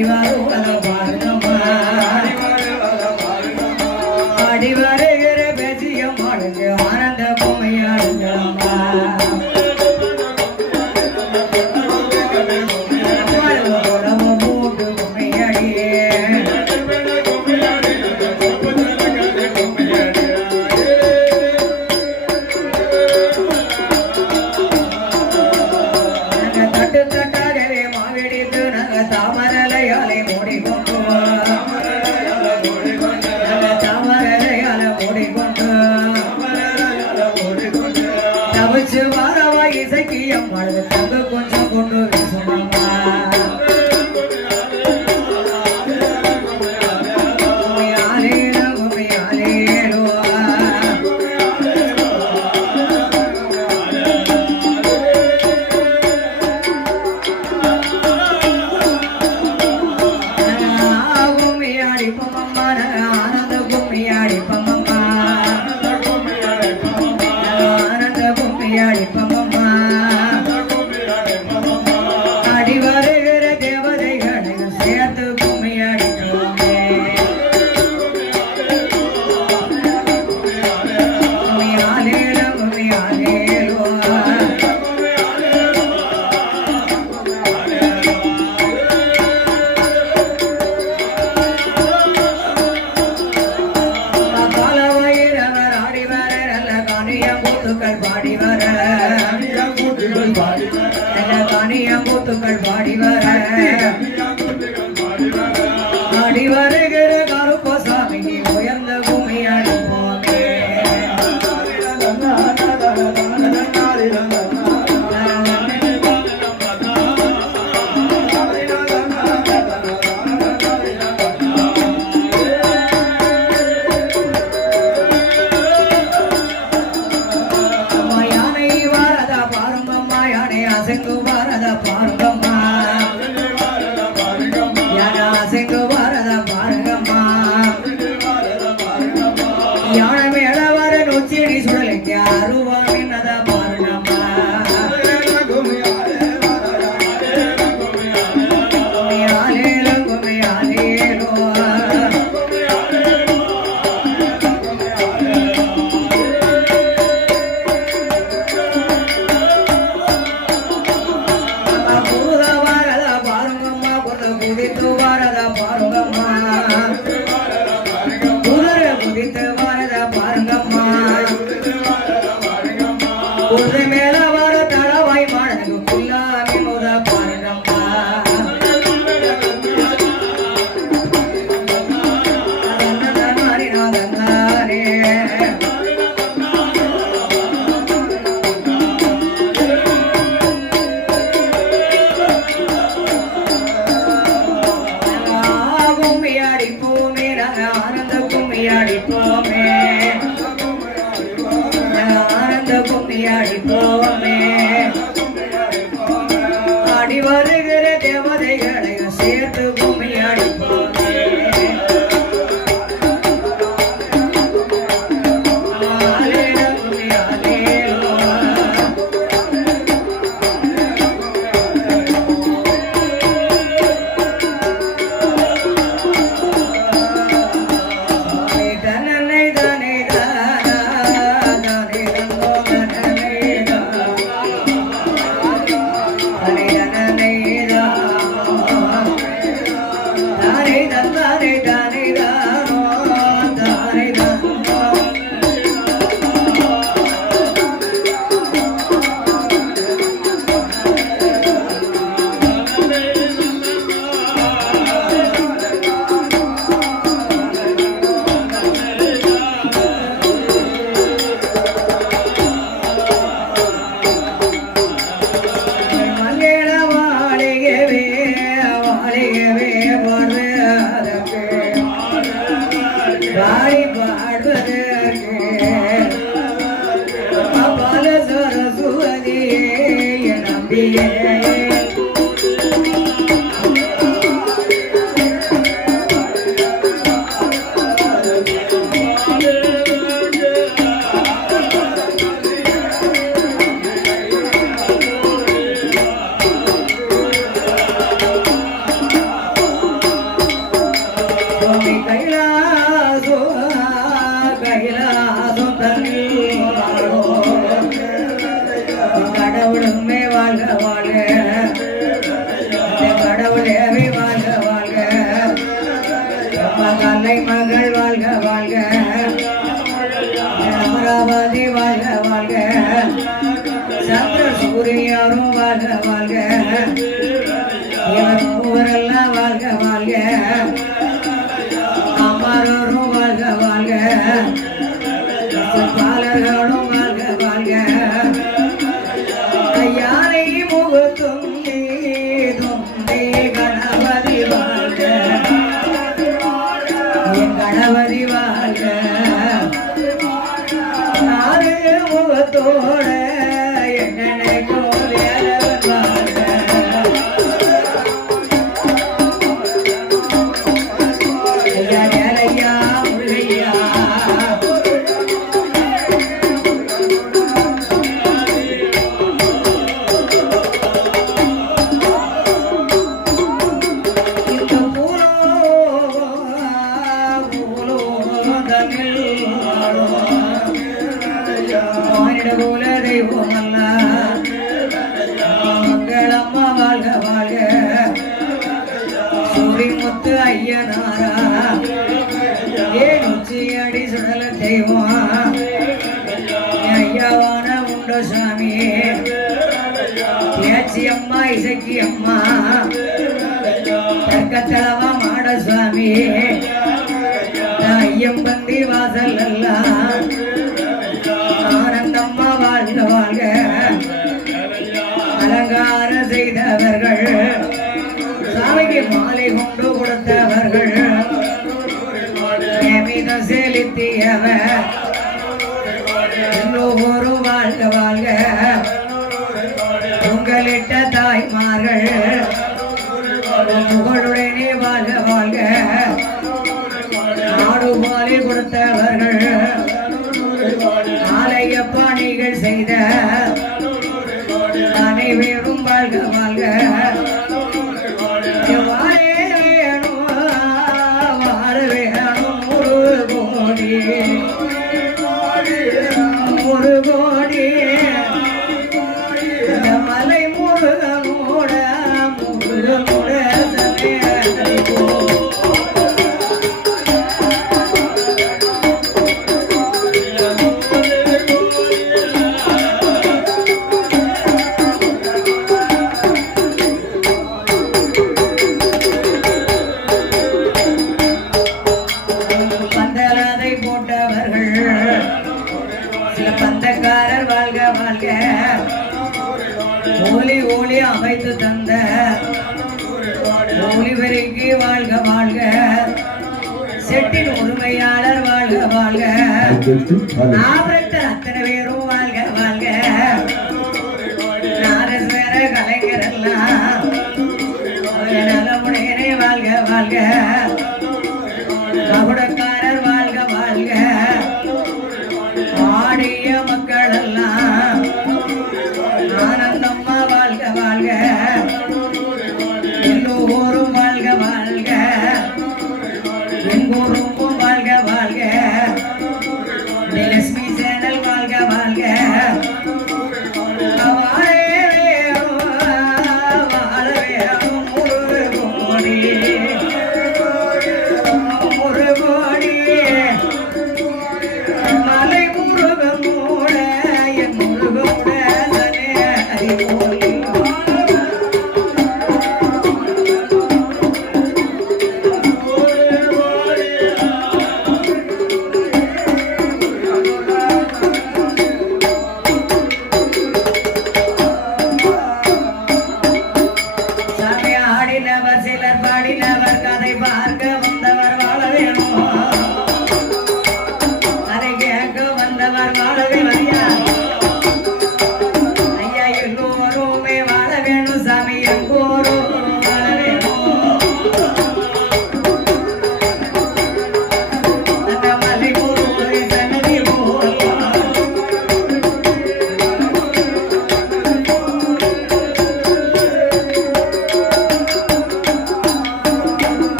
அம்மா Zuri zure lekearua minna கும்மியாடிப்போமே ஆனந்த கும்மியாடிப்போம் கல்லை மகள் வாழ்க வாழ்க. அமராவதி வாழ்க வாழ்க. சந்திர சூரியாரும் வாழ்க வாழ்க. இவர் மூவரெல்லாம் வாழ்க வாழ்க. அமரரும் வாழ்க வாழ்க. பாலர்களும் तोड़ காசி அம்மா இசக்கி அம்மா. தக்கத்தளவா மாட சுவாமி ஐயம் பந்தி வாசல் எல்லாம் ஆனந்தம்மா வாழ்ந்த வாழ்க. அலங்காரம் செய்தவர்கள். சாமிக்கு மாலை கொண்டு கொடுத்தவர்கள். நியமிதம் செலுத்தியவர். ஒரு வாழ்க வாழ்க. உங்களிட்ட தாய்மார்கள் புகழுடனே வாழ்க வாழ்க நாடு பாலில் கொடுத்தவர் ஓலி ஓலி அமைத்து தந்த ஓலி பெருக்கி வாழ்க வாழ்க. செட்டின் உரிமையாளர் வாழ்க வாழ்க. நாவரத்தர் அத்தனை பேரும் வாழ்க வாழ்க. நாரஸ்வர கலைஞர் எல்லாம் நலமுடையனை வாழ்க வாழ்க. மகுடக்காரர் வாழ்க வாழ்க. ஆடிய மக்கள் எல்லாம்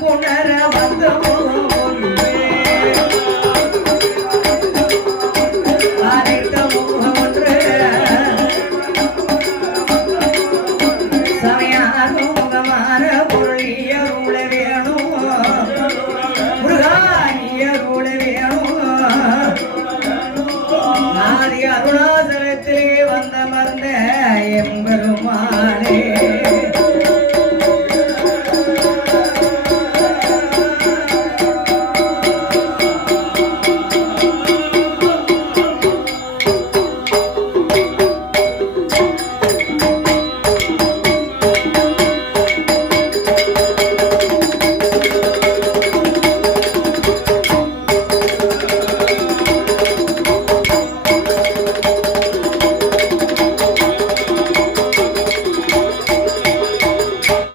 புனர வந்தவும்